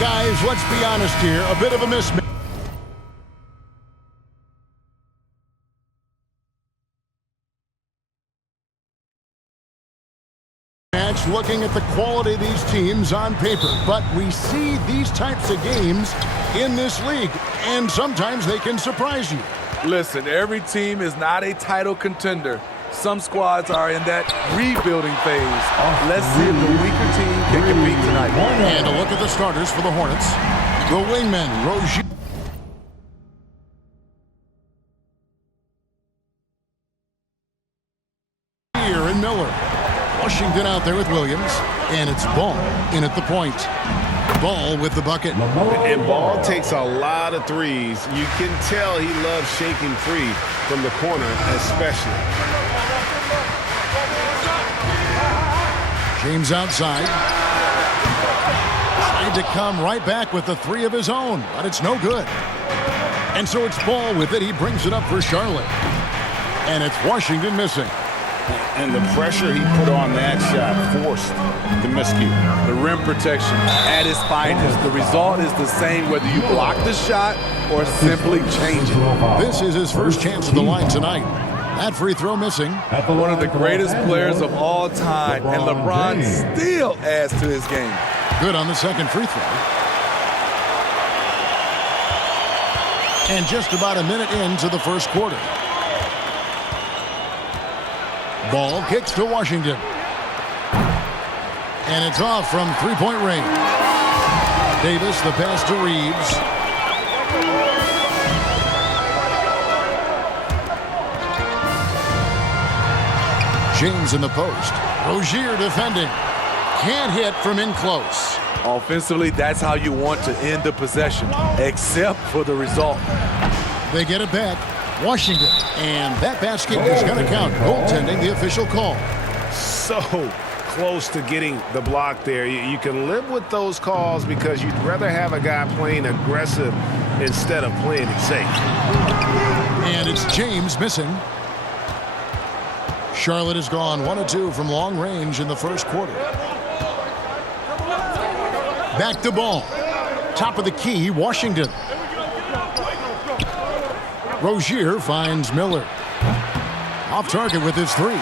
guys, let's be honest here. A bit of a mismatch. Looking at the quality of these teams on paper, but we see these types of games in this league, and sometimes they can surprise you. Listen, every team is not a title contender. Some squads are in that rebuilding phase. Let's see if the weaker team can compete tonight. And a look at the starters for the Hornets. The wingmen, Rozier and Miller. Washington out there with Williams, and it's Ball in at the point. Ball with the bucket. And Ball takes a lot of threes. You can tell he loves shaking free from the corner especially. James outside. Tried to come right back with the three of his own, but it's no good. And so it's Ball with it. He brings it up for Charlotte. And it's Washington missing. And the pressure he put on that shot forced the miscue. The rim protection at its finest. The result is the same whether you block the shot or simply change it. This is his first chance at the line tonight. That free throw missing. One of the greatest players of all time, and LeBron still adds to his game. Good on the second free throw. And just about a minute into the first quarter. Ball kicks to Washington. And it's off from three-point range. Davis, the pass to Reeves. James in the post. Rozier defending. Can't hit from in close. Offensively, that's how you want to end the possession, except for the result. They get it back. Washington, and that basket is going to count. Goaltending, the official call. So close to getting the block there. You can live with those calls because you'd rather have a guy playing aggressive instead of playing it safe. And it's James missing. Charlotte has gone 1 of 2 from long range in the first quarter. Back to Ball. Top of the key, Washington. Rozier finds Miller. Off target with his three.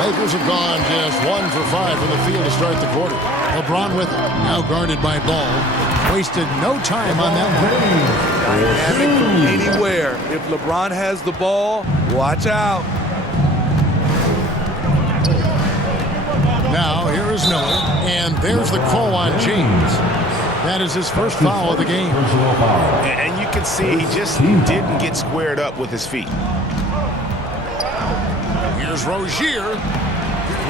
Lakers have gone just 1 for 5 from the field to start the quarter. LeBron with it. Now guarded by Ball. Wasted no time on that one. Dynamic from anywhere. If LeBron has the ball, watch out. Now here is Miller. And there's the call on James. That is his first foul of the game. And you can see he just didn't get squared up with his feet. Here's Rozier.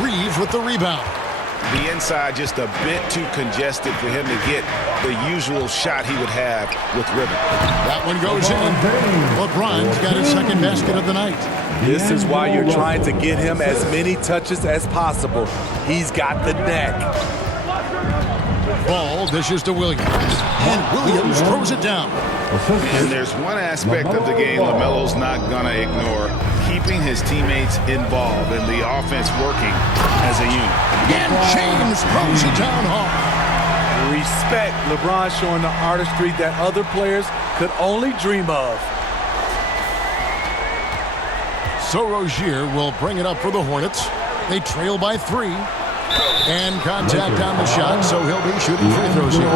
Reeves with the rebound. The inside just a bit too congested for him to get the usual shot he would have with Ribbon. That one goes in. LeBron's got his second basket of the night. This is why you're trying to get him as many touches as possible. He's got the neck. Ball dishes to Williams. And Williams throws it down. And there's one aspect of the game LaMelo's not going to ignore. Keeping his teammates involved and the offense working as a unit. And James throws it down hard. Respect. LeBron showing the artistry that other players could only dream of. So Rozier will bring it up for the Hornets. They trail by 3. And contact on the shot, so he'll be shooting free throws here.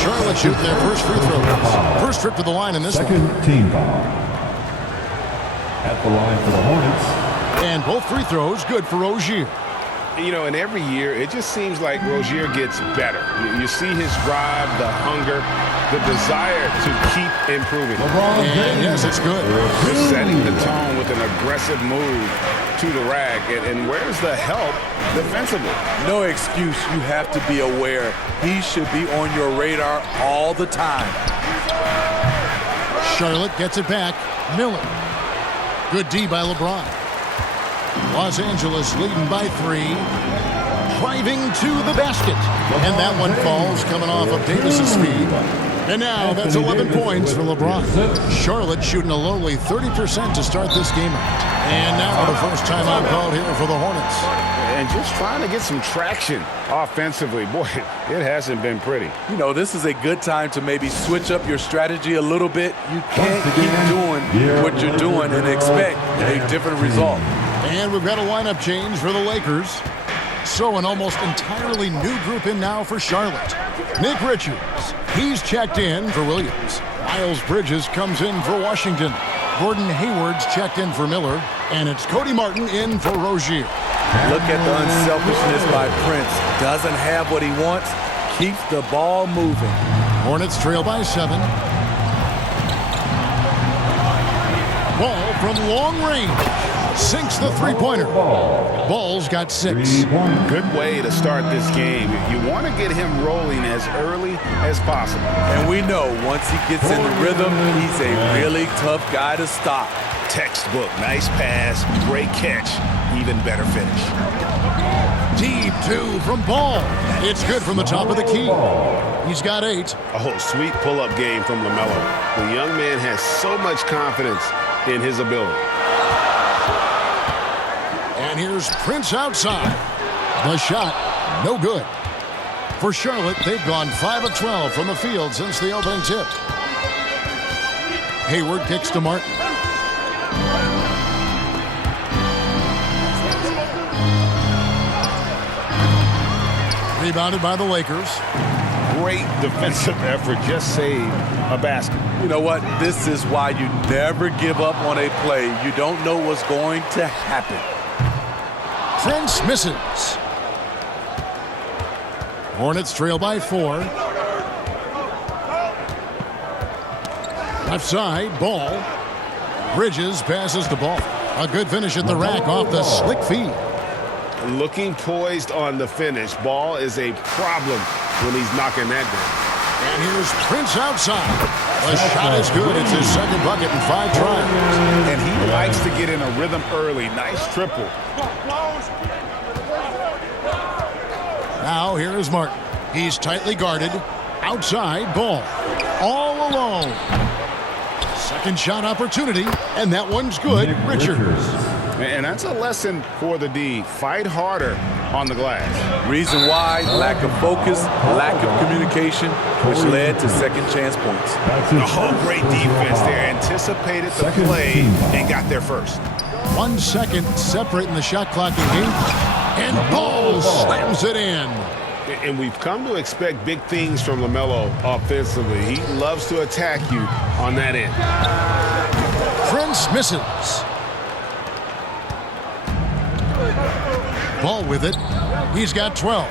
Charlotte shooting their first free throws. First trip to the line in this one. Second team foul. At the line for the Hornets. And both free throws good for Rozier. You know, and every year, it just seems like Rozier gets better. You see his drive, the hunger, the desire to keep improving. And yes, it's good. Just setting the tone with an aggressive move to the rack. And where's the help defensively? No excuse. You have to be aware. He should be on your radar all the time. Charlotte gets it back. Miller. Good D by LeBron. Los Angeles leading by 3. Driving to the basket. And that one falls coming off of Davis's speed. And now that's 11 points for LeBron. Charlotte shooting a lowly 30% to start this game out. And now the first timeout called here for the Hornets. And just trying to get some traction offensively. Boy, it hasn't been pretty. You know, this is a good time to maybe switch up your strategy a little bit. You can't keep doing what you're doing and expect a different result. And we've got a lineup change for the Lakers. So an almost entirely new group in now for Charlotte. Nick Richards, he's checked in for Williams. Miles Bridges comes in for Washington. Gordon Hayward's checked in for Miller. And it's Cody Martin in for Rozier. Look at the unselfishness by Prince. Doesn't have what he wants. Keeps the ball moving. Hornets trail by 7. Ball from long range. Sinks the three-pointer. Ball's got 6. Good way to start this game. You want to get him rolling as early as possible. And we know once he gets in the rhythm, he's a really tough guy to stop. Textbook. Nice pass. Great catch. Even better finish. Deep 2 from Ball. It's good from the top of the key. He's got 8. Oh, sweet pull-up game from LaMelo. The young man has so much confidence in his ability. And here's Prince outside. The shot, no good. For Charlotte, they've gone 5 of 12 from the field since the opening tip. Hayward kicks to Martin. Rebounded by the Lakers. Great defensive effort. Just saved a basket. You know what? This is why you never give up on a play. You don't know what's going to happen. Prince misses. Hornets trail by 4. Left side, Ball. Bridges passes the ball. A good finish at the rack off the slick feed. Looking poised on the finish. Ball is a problem when he's knocking that down. And here's Prince outside. The shot is good. It's his second bucket in 5 tries. And he likes to get in a rhythm early. Nice triple. Now here is Martin. He's tightly guarded. Outside, Ball. All alone. Second shot opportunity. And that one's good. Richards. And that's a lesson for the D. Fight harder on the glass. Reason why, lack of focus, lack of communication, which led to second chance points. Oh, great defense there. Anticipated the play and got there first. 1 second separating the shot clock and game. And Ball slams it in. And we've come to expect big things from LaMelo offensively. He loves to attack you on that end. Prince misses. Ball with it. He's got 12.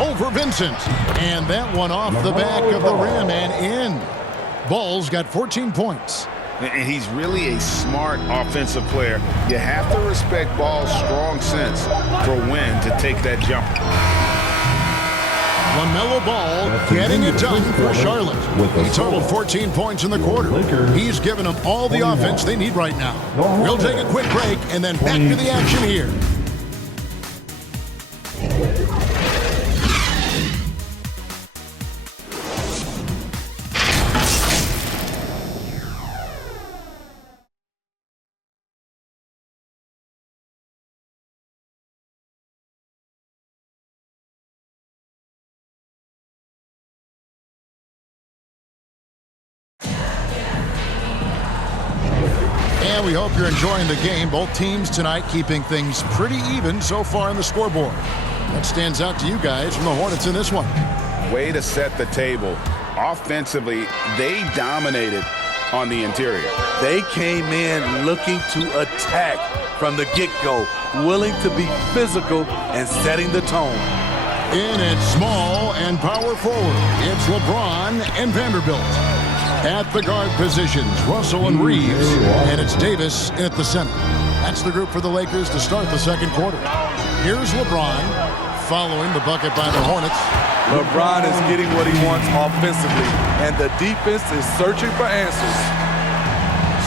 Over Vincent. And that one off the back of the rim and in. Ball's got 14 points. And he's really a smart offensive player. You have to respect Ball's strong sense for when to take that jumper. LaMelo Ball getting it done for Charlotte. He totaled 14 points in the quarter. He's given them all the offense they need right now. We'll take a quick break and then back to the action here. And we hope you're enjoying the game. Both teams tonight keeping things pretty even so far on the scoreboard. What stands out to you guys from the Hornets in this one? Way to set the table. Offensively, they dominated on the interior. They came in looking to attack from the get-go, willing to be physical and setting the tone. In at small and power forward, it's LeBron and Vanderbilt. At the guard positions, Russell and Reeves, and it's Davis at the center. That's the group for the Lakers to start the second quarter. Here's LeBron, following the bucket by the Hornets. LeBron is getting what he wants offensively, and the defense is searching for answers.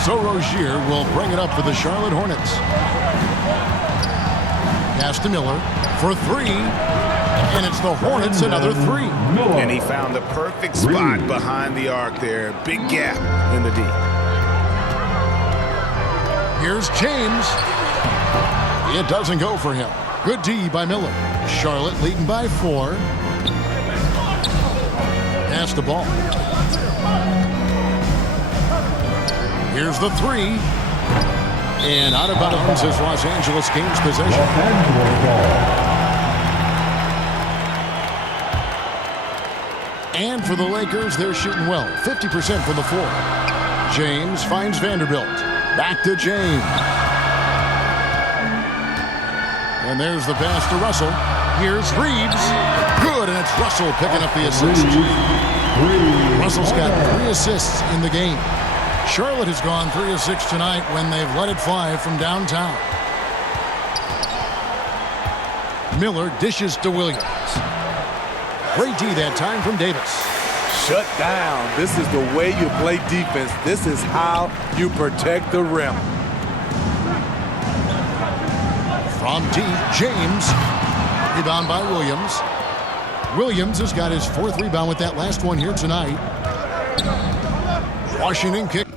So Rozier will bring it up for the Charlotte Hornets. Pass to Miller for 3. And it's the Hornets another 3. And he found the perfect spot behind the arc there. Big gap in the D. Here's James. It doesn't go for him. Good D by Miller. Charlotte leading by 4. Pass the ball. Here's the 3. And out of bounds as Los Angeles gains possession. And for the Lakers, they're shooting well. 50% from the floor. James finds Vanderbilt. Back to James. And there's the pass to Russell. Here's Reeves. Good, and it's Russell picking up the assist. Russell's got 3 assists in the game. Charlotte has gone 3 of 6 tonight when they've let it fly from downtown. Miller dishes to Williams. Great D that time from Davis. Shut down. This is the way you play defense. This is how you protect the rim. From deep, James. Rebound by Williams. Williams has got his 4th rebound with that last one here tonight. Washington kick.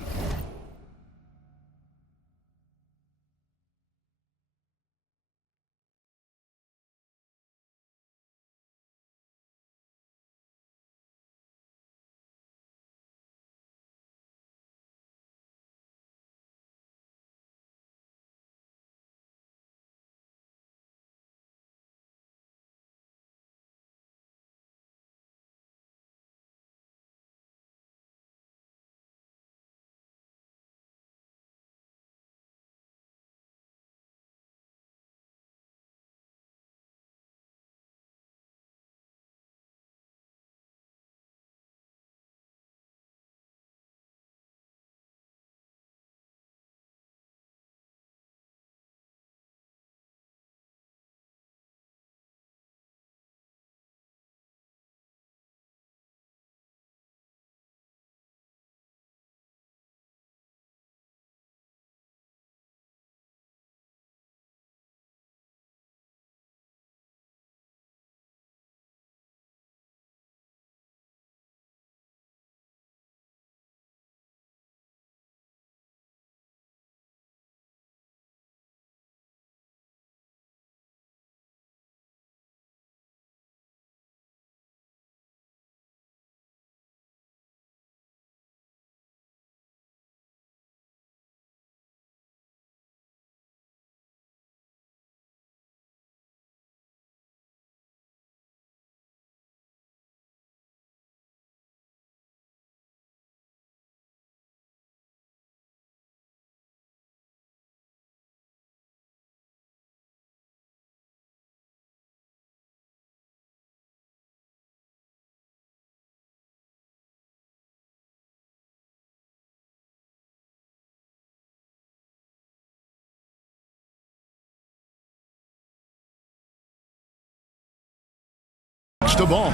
The ball.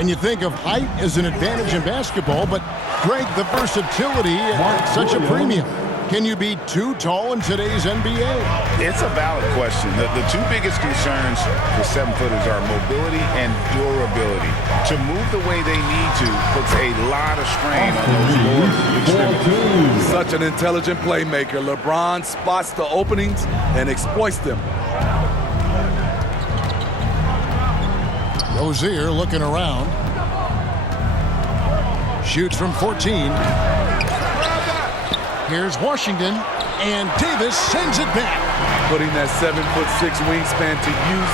And you think of height as an advantage in basketball, but Greg, the versatility at such a premium. Can you be too tall in today's NBA? It's a valid question. The 2 biggest concerns for 7-footers are mobility and durability. To move the way they need to puts a lot of strain on those lower extremities. Such an intelligent playmaker. LeBron spots the openings and exploits them. Rozier looking around. Shoots from 14. Here's Washington, and Davis sends it back. Putting that 7'6" wingspan to use,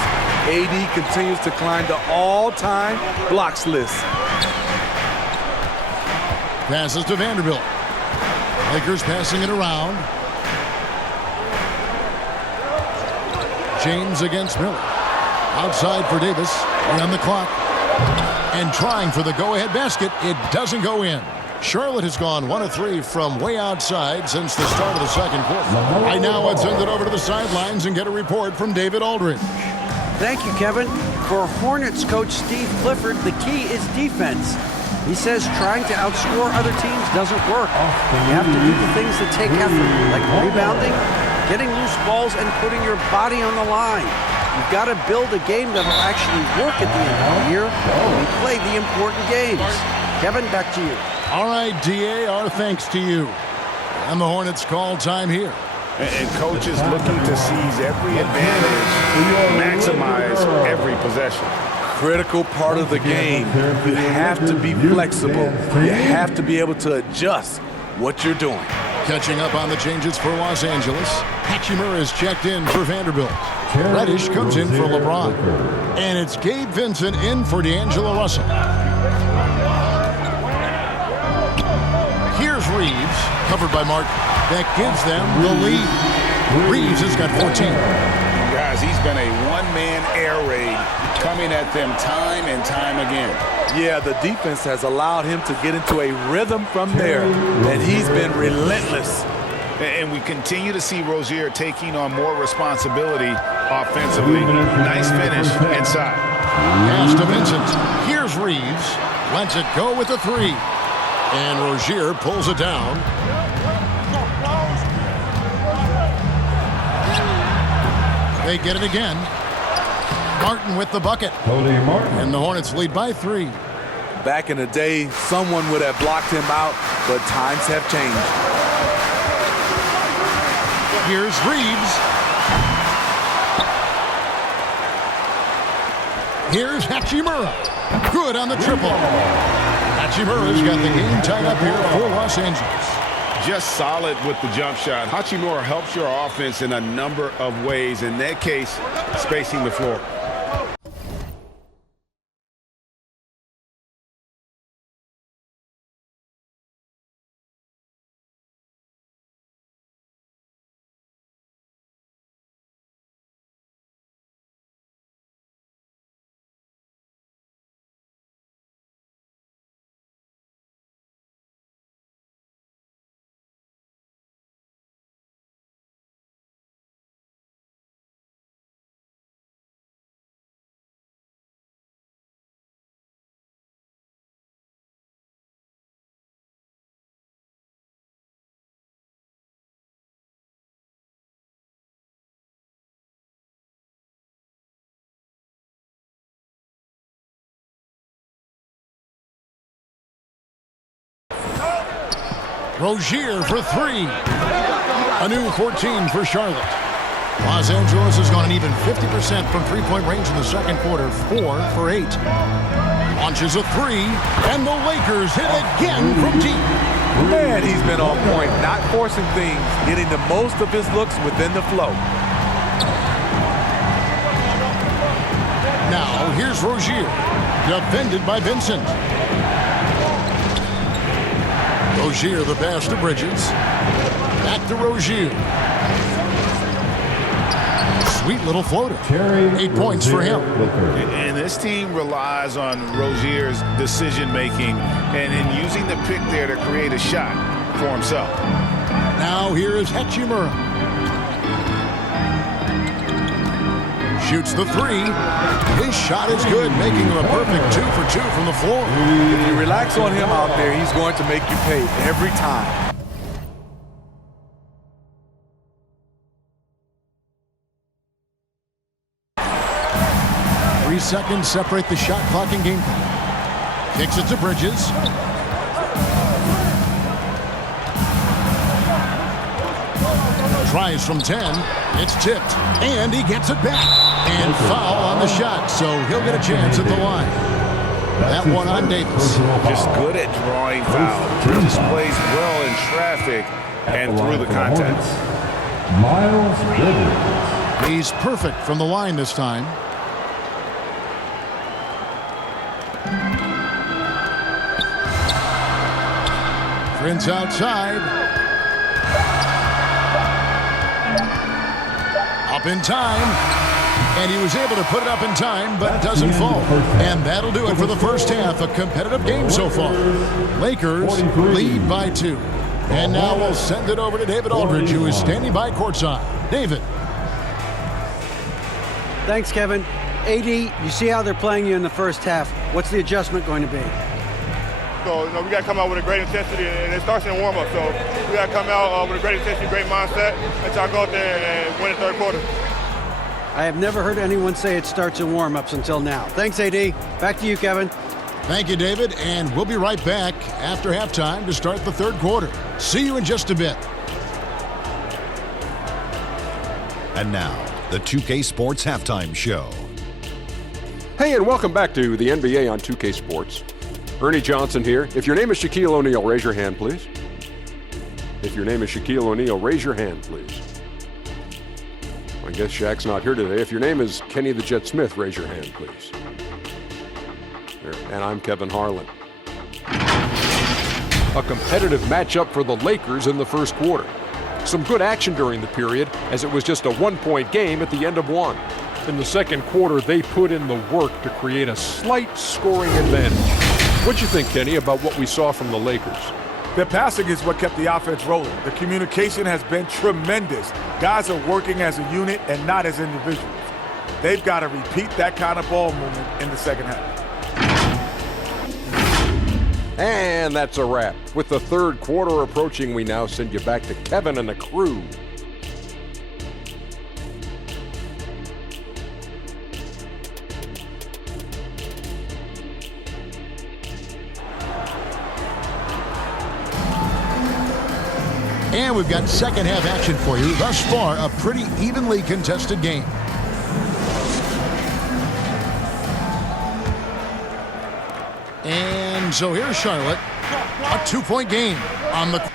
AD continues to climb the all-time blocks list. Passes to Vanderbilt. Lakers passing it around. James against Miller. Outside for Davis. On the clock. And trying for the go-ahead basket. It doesn't go in. Charlotte has gone 1 of 3 from way outside since the start of the second quarter. Right now, let's send it over to the sidelines and get a report from David Aldridge. Thank you, Kevin. For Hornets coach Steve Clifford, the key is defense. He says trying to outscore other teams doesn't work. You have to do the things that take effort, like rebounding, getting loose balls and putting your body on the line. You've got to build a game that will actually work at the end of the year when we play the important games. Kevin, back to you. All right, DA, our thanks to you. And the Hornets call time here. And coaches looking to seize every advantage, maximize every possession. Critical part of the game. You have to be flexible. You have to be able to adjust what you're doing. Catching up on the changes for Los Angeles, Hachimura is checked in for Vanderbilt. Reddish comes in for LeBron. And it's Gabe Vincent in for D'Angelo Russell. Here's Reeves, covered by Martin. That gives them the lead. Reeves has got 14. Guys, he's been a one-man air raid coming at them time and time again. Yeah, the defense has allowed him to get into a rhythm from there, and he's been relentless. And we continue to see Rozier taking on more responsibility offensively. Nice finish inside. Pass to Vincent. Here's Reeves. Lets it go with the three. And Rozier pulls it down. They get it again. Martin with the bucket. And the Hornets lead by 3. Back in the day, someone would have blocked him out, but times have changed. Here's Reeves. Here's Hachimura. Good on the triple. Hachimura's got the game tied up here for Los Angeles. Just solid with the jump shot. Hachimura helps your offense in a number of ways. In that case, spacing the floor. Rozier for 3. A new 14 for Charlotte. Los Angeles has gone an even 50% from three-point range in the second quarter, 4 for 8. Launches a 3, and the Lakers hit again from deep. Man, he's been on point, not forcing things, getting the most of his looks within the flow. Now, here's Rozier, defended by Vincent. Rozier, the pass to Bridges. Back to Rozier. Sweet little floater. 8 points for him. And this team relies on Rozier's decision-making and in using the pick there to create a shot for himself. Now here is Hachimura. Shoots the 3. His shot is good, making him a perfect 2 for 2 from the floor. If you relax on him out there, he's going to make you pay every time. 3 seconds separate the shot clock and game clock. Kicks it to Bridges. Tries from 10. It's tipped. And he gets it back. And foul on the shot, so he'll get a chance at the line. That one on Davis. Just good at drawing fouls. Displays well in traffic and through the contact. Miles Bridges. He's perfect from the line this time. Prince outside. Up in time. And he was able to put it up in time, but doesn't fall. And that'll do it for the first half. A competitive game so far. Lakers lead by 2. And now we'll send it over to David Aldridge, who is standing by courtside. David. Thanks, Kevin. AD, you see how they're playing you in the first half. What's the adjustment going to be? So, we got to come out with a great intensity, and it starts in warm-up. So we got to come out with a great intensity, great mindset, and try to go out there and win the third quarter. I have never heard anyone say it starts in warm-ups until now. Thanks, AD. Back to you, Kevin. Thank you, David, and we'll be right back after halftime to start the third quarter. See you in just a bit. And now, the 2K Sports Halftime Show. Hey, and welcome back to the NBA on 2K Sports. Ernie Johnson here. If your name is Shaquille O'Neal, raise your hand, please. If your name is Shaquille O'Neal, raise your hand, please. I guess Shaq's not here today. If your name is Kenny the Jet Smith, raise your hand, please. There. And I'm Kevin Harlan. A competitive matchup for the Lakers in the first quarter. Some good action during the period, as it was just a one-point game at the end of one. In the second quarter, they put in the work to create a slight scoring advantage. What'd you think, Kenny, about what we saw from the Lakers? The passing is what kept the offense rolling. The communication has been tremendous. Guys are working as a unit and not as individuals. They've got to repeat that kind of ball movement in the second half. And that's a wrap. With the third quarter approaching, we now send you back to Kevin and the crew. And we've got second half action for you. Thus far, a pretty evenly contested game. And so here's Charlotte, a 2-point game on the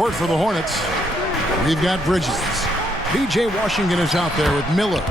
Court for the Hornets. We've got Bridges. B.J. Washington is out there with Miller.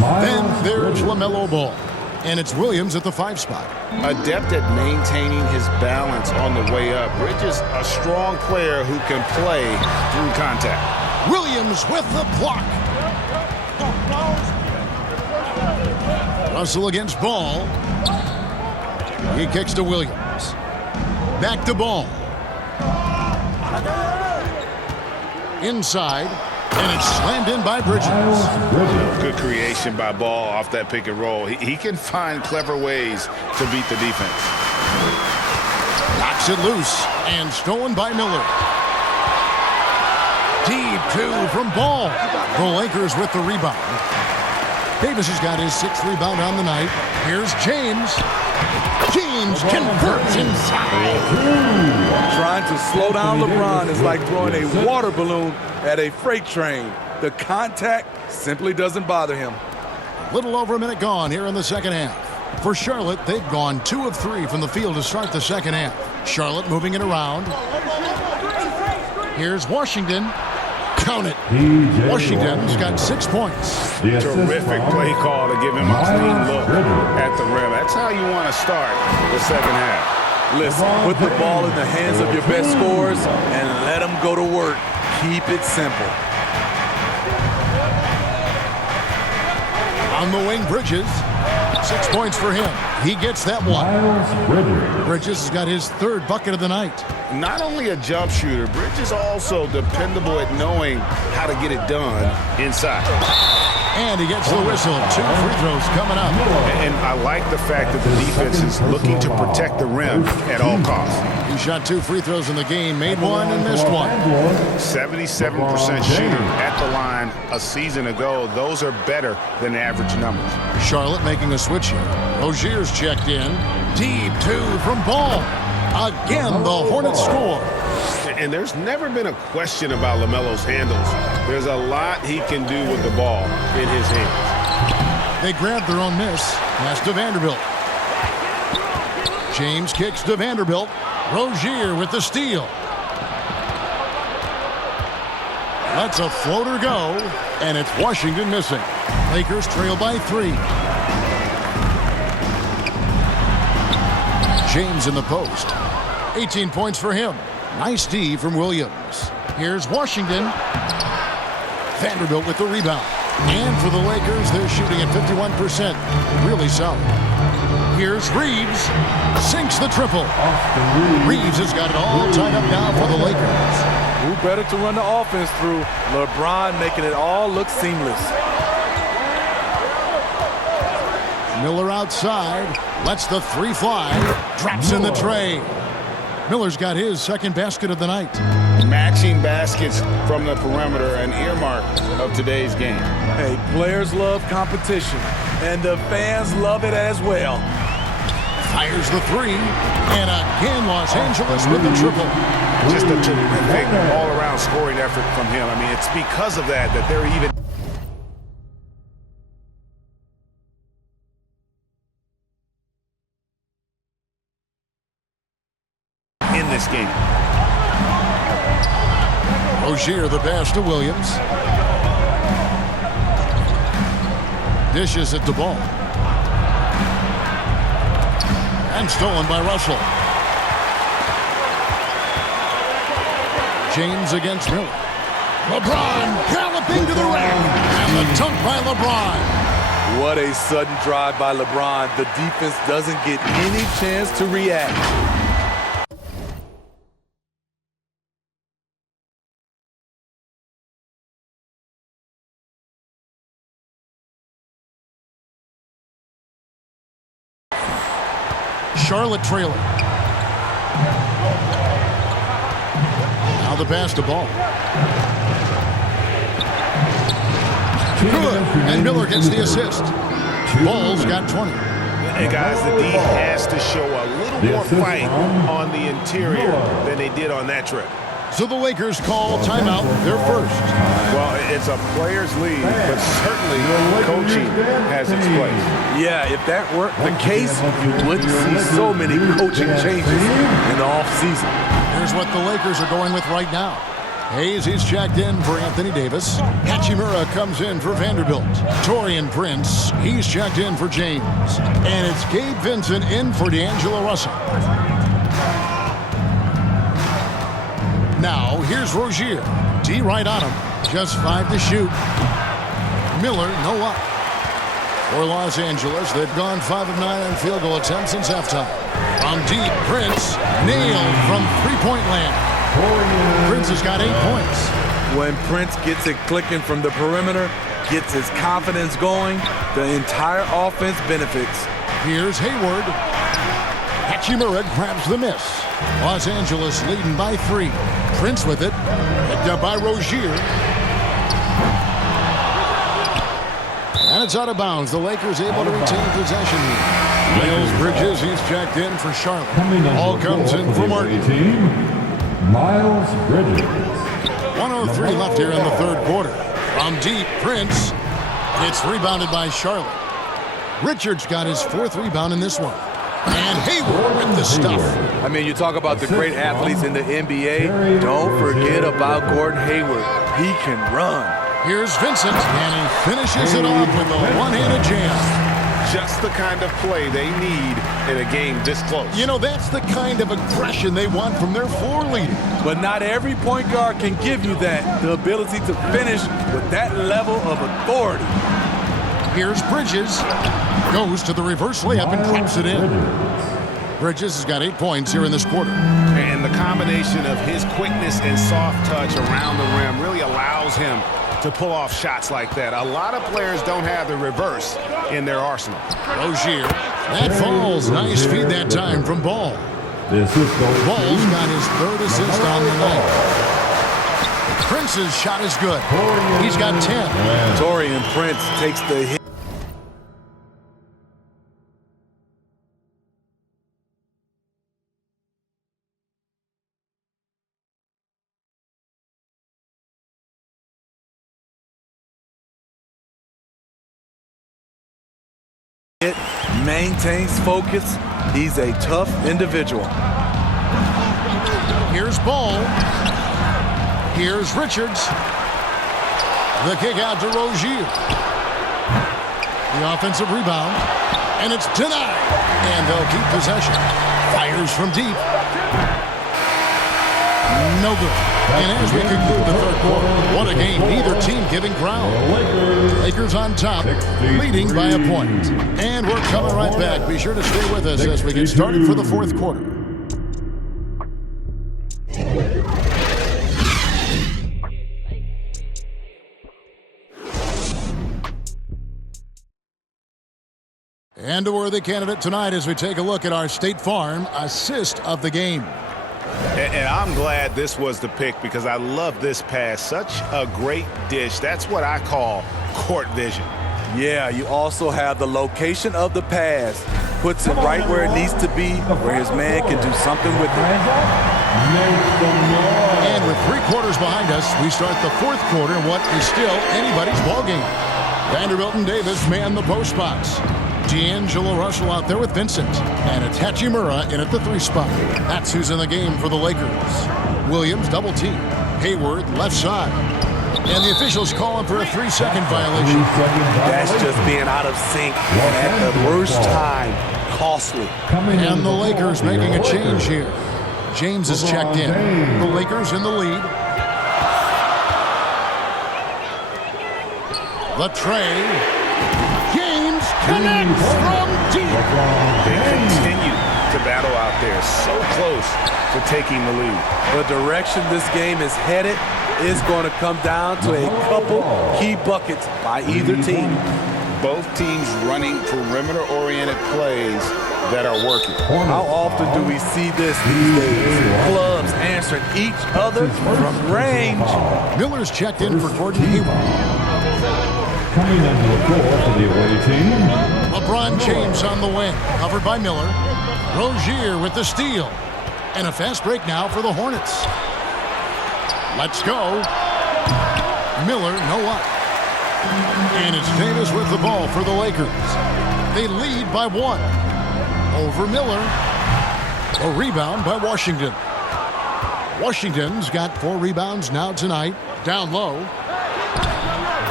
Then there's LaMelo Ball. And it's Williams at the 5 spot. Adept at maintaining his balance on the way up. Bridges, a strong player who can play through contact. Williams with the block. Russell against Ball. He kicks to Williams. Back to Ball. Inside. And it's slammed in by Bridges. Good creation by Ball off that pick and roll. He can find clever ways to beat the defense. Knocks it loose and stolen by Miller. Deep 2 from Ball. The Lakers with the rebound. Davis has got his 6th rebound on the night. Here's James. James converts inside. Trying to slow down LeBron is like throwing a water balloon at a freight train. The contact simply doesn't bother him. Little over a minute gone here in the second half. For Charlotte, they've gone 2 of 3 from the field to start the second half. Charlotte moving it around. Here's Washington. Count it. Washington's got 6 points. Terrific play call to give him a clean look at the rim. That's how you want to start the second half. Listen, put the ball in the hands of your best scorers and let them go to work. Keep it simple. On the wing, Bridges. 6 points for him. He gets that one. Bridges has got his 3rd bucket of the night. Not only a jump shooter, Bridges also dependable at knowing how to get it done inside. And he gets the whistle. 2 free throws coming up. And I like the fact that the defense is looking to protect the rim at all costs. He shot 2 free throws in the game, made 1 and missed 1. 77% shooter at the line a season ago. Those are better than average numbers. Charlotte making a switch here. Rozier's checked in. Deep 2 from Ball. Again, the Hornets score. And there's never been a question about LaMelo's handles. There's a lot he can do with the ball in his hands. They grabbed their own miss. Pass to Vanderbilt. James kicks to Vanderbilt. Rozier with the steal. Lets a floater go, and it's Washington missing. Lakers trail by 3. James in the post. 18 points for him. Nice D from Williams. Here's Washington. Vanderbilt with the rebound. And for the Lakers, they're shooting at 51%. Really solid. Here's Reeves. Sinks the triple. Reeves has got it all tied up now for the Lakers. Who better to run the offense through? LeBron making it all look seamless. Miller outside. Lets the 3 fly. Drops in the tray. Miller's got his 2nd basket of the night. Matching baskets from the perimeter, an earmark of today's game. Hey, players love competition, and the fans love it as well. Fires the 3, and again Los Angeles with the triple. Just a terrific all-around scoring effort from him. I mean, it's because of that they're even... in this game. Rozier the pass to Williams. Dishes it to Ball. And stolen by Russell. James against Miller. LeBron galloping to the rim. And the dunk by LeBron. What a sudden drive by LeBron. The defense doesn't get any chance to react. Charlotte trailing. Now the pass to Ball. Good. And Miller gets the assist. Ball's got 20. Hey guys, the D has to show a little more fight on the interior than they did on that trip. So the Lakers call timeout, their first. Well, it's a players' league, but certainly coaching has its place. Yeah, if that weren't the case, you wouldn't see so many coaching changes in the offseason. Here's what the Lakers are going with right now. Hayes, he's checked in for Anthony Davis. Hachimura comes in for Vanderbilt. Taurean Prince, he's checked in for James. And it's Gabe Vincent in for D'Angelo Russell. Now, here's Rozier. D right on him. Just 5 to shoot. Miller, no luck. For Los Angeles, they've gone 5 of 9 on field goal attempts since halftime. From deep, Prince nailed from three-point land. Prince has got 8 points. When Prince gets it clicking from the perimeter, gets his confidence going, the entire offense benefits. Here's Hayward. Hachimura grabs the miss. Los Angeles leading by 3. Prince with it. Picked up by Rozier. And it's out of bounds. The Lakers able to retain possession here. Miles Bridges, he's checked in for Charlotte. Ball comes in for Martin. Miles Bridges. 1:03 left here in the third quarter. From deep, Prince. It's rebounded by Charlotte. Richards got his 4th rebound in this one. And Hayward with the stuff. I mean, you talk about the great athletes in the NBA. Don't forget about Gordon Hayward. He can run. Here's Vincent, and he finishes it off with a one-handed jam. Just the kind of play they need in a game this close. You know, that's the kind of aggression they want from their floor leader. But not every point guard can give you that. The ability to finish with that level of authority. Here's Bridges. Goes to the reverse layup and claps it in. Bridges has got 8 points here in this quarter. And the combination of his quickness and soft touch around the rim really allows him to pull off shots like that. A lot of players don't have the reverse in their arsenal. Rozier. That falls. Nice feed that time from Ball. Ball's got his 3rd assist on the night. Prince's shot is good. He's got 10. Taurean Prince takes the hit. Maintains focus. He's a tough individual. Here's Ball. Here's Richards. The kick out to Rozier. The offensive rebound. And it's denied. And they'll keep possession. Fires from deep. No good. And as we conclude the third quarter, what a game. Neither team giving ground. Lakers on top, leading by a point. And we're coming right back. Be sure to stay with us as we get started for the fourth quarter. And a worthy candidate tonight as we take a look at our State Farm assist of the game. And I'm glad this was the pick because I love this pass. Such a great dish. That's what I call court vision. Yeah, you also have the location of the pass. Puts it right where it needs to be, where his man can do something with it. And with 3 quarters behind us, we start the fourth quarter in what is still anybody's ballgame. Vanderbilt and Davis man the post box. D'Angelo Russell out there with Vincent. And it's Hachimura in at the 3 spot. That's who's in the game for the Lakers. Williams double team. Hayward left side. And the officials calling for a 3-second violation. That's just being out of sync at the worst time. Costly. And the Lakers making a change here. James is checked in. The Lakers in the lead. The tray. James connects from deep. They continue to battle out there. So close to taking the lead. The direction this game is headed is going to come down to a couple key buckets by either team. Both teams running perimeter-oriented plays that are working. How often do we see this these days? Clubs answering each other from range. Miller's checked in for Gordon Hayward. Coming onto the floor for the away team. LeBron James on the wing, covered by Miller. Rozier with the steal. And a fast break now for the Hornets. Let's go. Miller, no luck. And it's Davis with the ball for the Lakers. They lead by 1. Over Miller. A rebound by Washington. Washington's got 4 rebounds now tonight. Down low.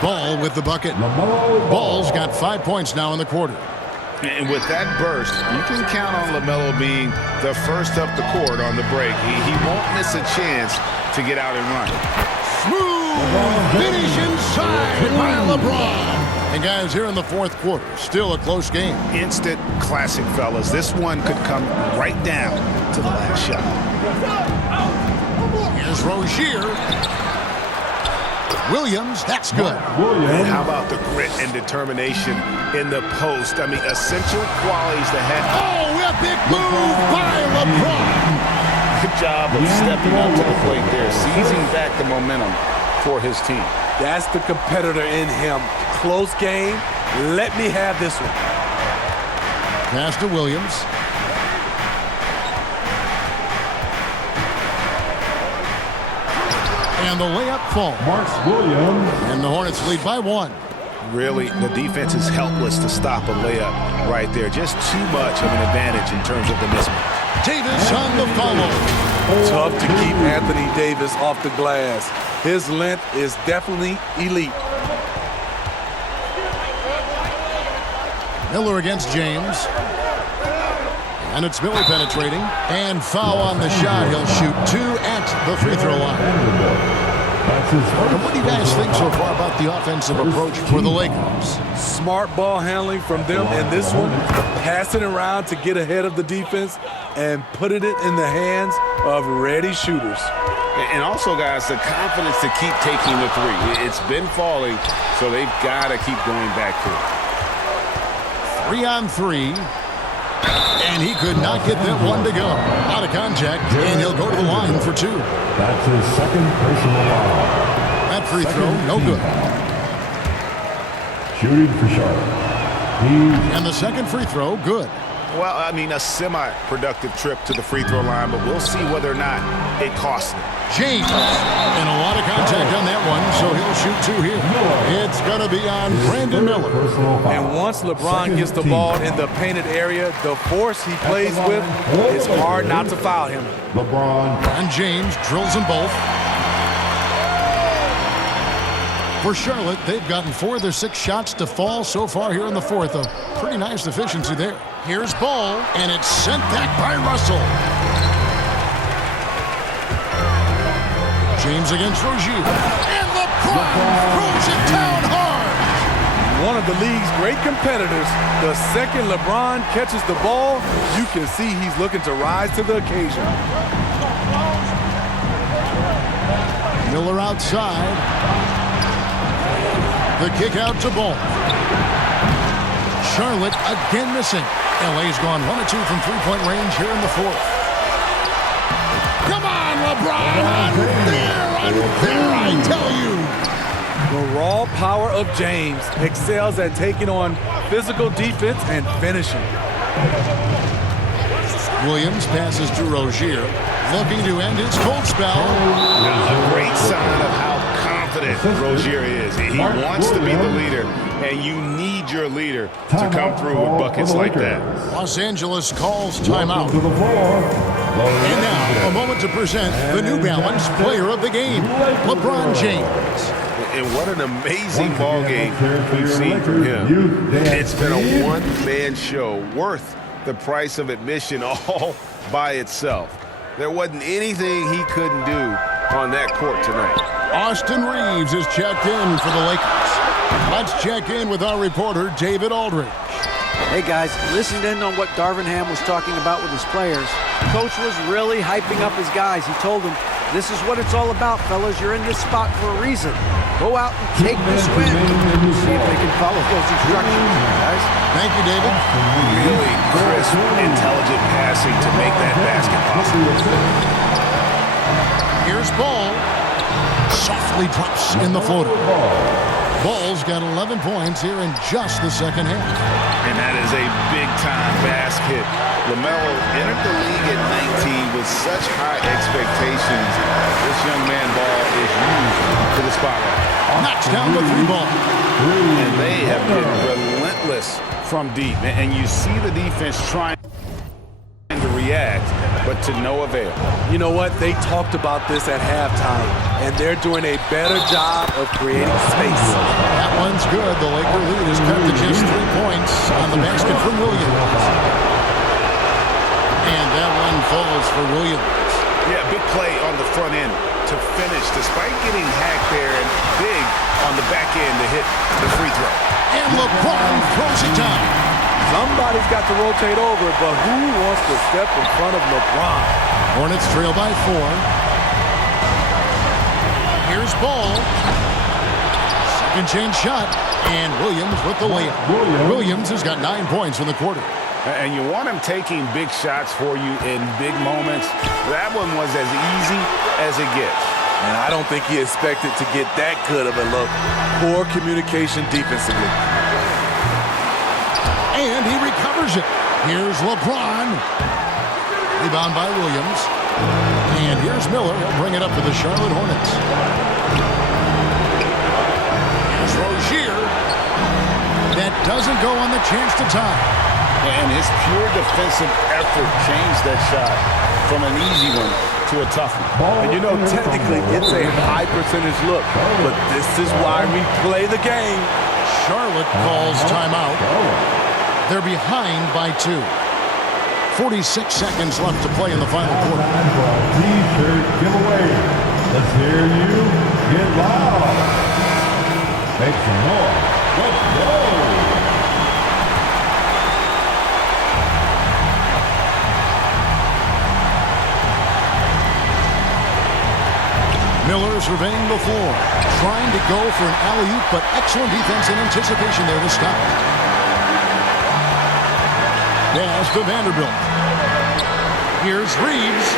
Ball with the bucket. Ball's got 5 points now in the quarter. And with that burst, you can count on LaMelo being the first up the court on the break. He won't miss a chance to get out and run. Smooth finish inside by LeBron. And guys, here in the fourth quarter, still a close game. Instant classic, fellas. This one could come right down to the last shot. Here's Rozier. Williams, that's good. And how about the grit and determination in the post? I mean, essential qualities to have. Oh, a big move by LeBron. Good job of stepping up to the plate there, seizing back the momentum for his team. That's the competitor in him. Close game. Let me have this one. Pass to Williams. And the layup falls. Williams. And the Hornets lead by 1. Really, the defense is helpless to stop a layup right there. Just too much of an advantage in terms of the mismatch. Davis on the follow. Tough to keep Anthony Davis off the glass. His length is definitely elite. Miller against James. And it's Miller penetrating. And foul on the shot. He'll shoot 2 at the free throw line. And what do you guys think so far about the offensive approach for the Lakers? Smart ball handling from them in this one. Passing around to get ahead of the defense and putting it in the hands of ready shooters. And also, guys, the confidence to keep taking the three. It's been falling, so they've got to keep going back to it. 3 on 3. And he could not get that one to go. Out of contact, and he'll go to the line for 2. That's his second personal foul. That free throw, no good. Shooting for Charlotte. And the second free throw, good. Well, I mean, a semi-productive trip to the free throw line, but we'll see whether or not it costs him. James, and a lot of contact on that one, so he'll shoot 2 here. It's going to be on Brandon Miller. And once LeBron gets the ball in the painted area, the force he plays with, it's hard not to foul him. LeBron. And James drills them both. For Charlotte, they've gotten 4 of their 6 shots to fall so far here in the fourth. A pretty nice efficiency there. Here's Ball, and it's sent back by Russell. James against Rozier. And LeBron throws it down hard. One of the league's great competitors. The second LeBron catches the ball, you can see he's looking to rise to the occasion. Miller outside. The kick out to Ball. Charlotte again missing. LA's gone 1 of 2 from 3-point range here in the fourth. Come on, LeBron! Unfair, I tell you! The raw power of James excels at taking on physical defense and finishing. Williams passes to Rozier, looking to end his cold spell. A great sign of how confident Rozier is. He wants to be the leader, and you need your leader to come through with buckets like that. Los Angeles calls timeout. And now, a moment to present the New Balance Player of the Game, LeBron James. And what an amazing ball game we've seen from him. It's been a one-man show worth the price of admission all by itself. There wasn't anything he couldn't do on that court tonight. Austin Reeves is checked in for the Lakers. Let's check in with our reporter, David Aldridge. Hey guys, listening in on what Darvin Ham was talking about with his players. Coach was really hyping up his guys. He told them, this is what it's all about, fellas. You're in this spot for a reason. Go out and take this win. See if they can follow those instructions, guys. Thank you, David. Really crisp, intelligent passing to make that basket possible. Here's Ball. Softly drops in the floater. Ball's got 11 points here in just the second half. And that is a big-time basket. LaMelo entered the league at 19 with such high expectations. This young man Ball is used to the spotlight. Knocks down the 3 ball. And they have been relentless from deep. And you see the defense trying to react, but to no avail. You know what? They talked about this at halftime, and they're doing a better job of creating space. That one's good. The Laker lead is cut to just 3 points on the basket from Williams. And that one falls for Williams. Yeah, big play on the front end to finish, despite getting hacked there, and big on the back end to hit the free throw. And LeBron throws it down. Somebody's got to rotate over, but who wants to step in front of LeBron? Hornets trail by 4. Here's Ball. Second chance shot. And Williams with the layup. Williams has got 9 points in the quarter. And you want him taking big shots for you in big moments. That one was as easy as it gets. And I don't think he expected to get that good of a look. Poor communication defensively. And he recovers it. Here's LeBron. Rebound by Williams. And here's Miller. He'll bring it up to the Charlotte Hornets. Here's Rozier. That doesn't go on the chance to tie. And his pure defensive effort changed that shot from an easy one to a tough one. And you know, technically, it's a high percentage look, but this is why we play the game. Charlotte calls timeout. They're behind by 2. 46 seconds left to play in the final quarter. T-shirt giveaway. Let's hear you get loud. Make some more. Let's go. Miller surveying the floor, trying to go for an alley-oop, but excellent defense and anticipation there to stop. Pass to Vanderbilt. Here's Reeves.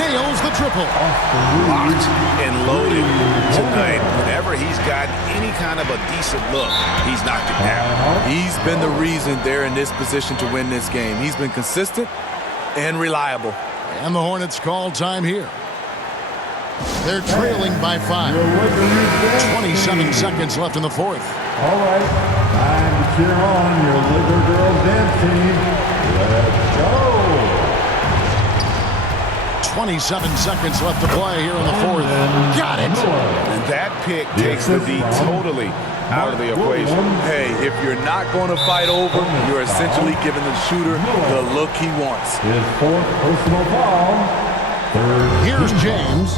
Nails the triple. Locked and loaded tonight. Whenever he's got any kind of a decent look, he's knocked it down. He's been the reason they're in this position to win this game. He's been consistent and reliable. And the Hornets call time here. They're trailing by 5. 27 seconds left in the fourth. All right, time to cheer on your Laker girls dance team. Let's go. 27 seconds left to play here in the fourth. Got it. And that pick takes the D totally out of the equation. Hey, if you're not going to fight over, you're essentially giving the shooter the look he wants. His 4th personal foul. Here's James.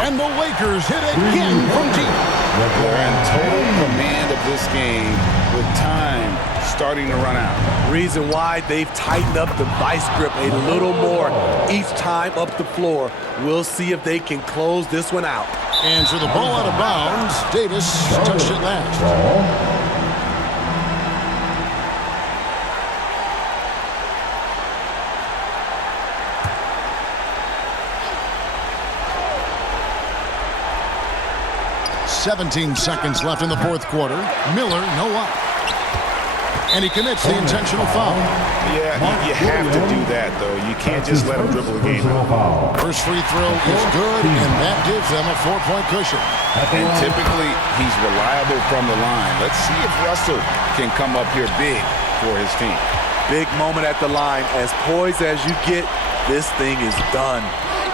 And the Lakers hit again from deep. They're in total command of this game with time starting to run out. Reason why they've tightened up the vice grip a little more each time up the floor. We'll see if they can close this one out. And so the ball out of bounds. Davis touched it last. 17 seconds left in the fourth quarter. Miller, no up. And he commits the intentional foul. Yeah, you have to do that, though. You can't just let him dribble the game out. First free throw is good, and that gives them a 4-point cushion. And typically, he's reliable from the line. Let's see if Russell can come up here big for his team. Big moment at the line. As poised as you get, this thing is done.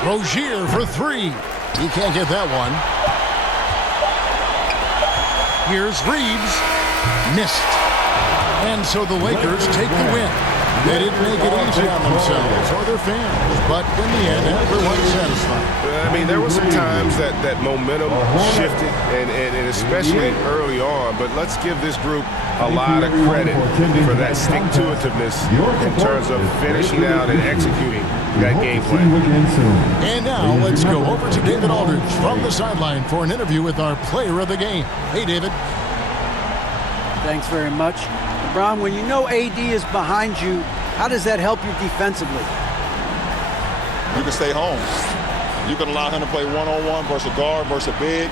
Rozier for 3. He can't get that one. Here's Reeves. Missed. And so the Lakers take the win. They didn't make it easy on themselves or their fans, but in the end, everyone's satisfied. I mean, there were some times that momentum shifted, and especially early on, but let's give this group a lot of credit for that stick-to-itiveness in terms of finishing out and executing that game plan. And now let's go over to David Aldridge from the sideline for an interview with our player of the game. Hey, David. Thanks very much. LeBron, when you know AD is behind you, how does that help you defensively? You can stay home. You can allow him to play one-on-one versus a guard versus a big,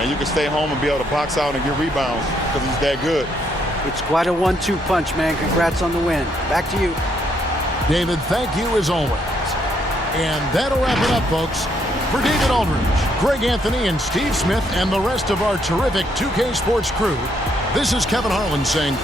and you can stay home and be able to box out and get rebounds because he's that good. It's quite a 1-2 punch, man. Congrats on the win. Back to you. David, thank you as always. And that'll wrap it up, folks. For David Aldridge, Greg Anthony, and Steve Smith, and the rest of our terrific 2K Sports crew, this is Kevin Harlan saying